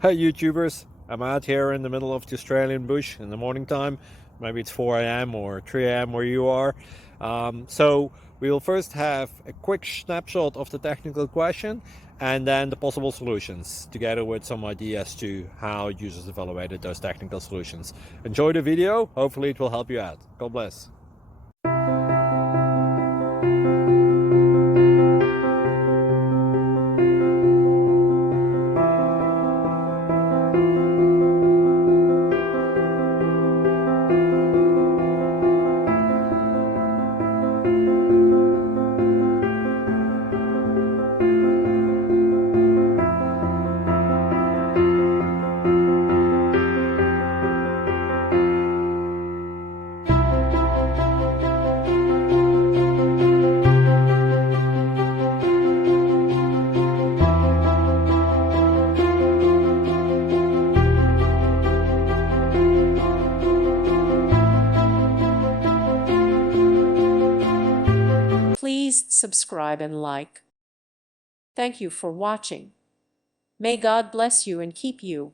Hey YouTubers, I'm out here in the middle of the Australian bush in the morning time. Maybe it's 4 a.m. or 3 a.m. where you are. So we'll first have a quick snapshot of the technical question and then the possible solutions, together with some ideas to how users evaluated those technical solutions. Enjoy the video, hopefully it will help you out. God bless. Please subscribe and like. Thank you for watching. May God bless you and keep you.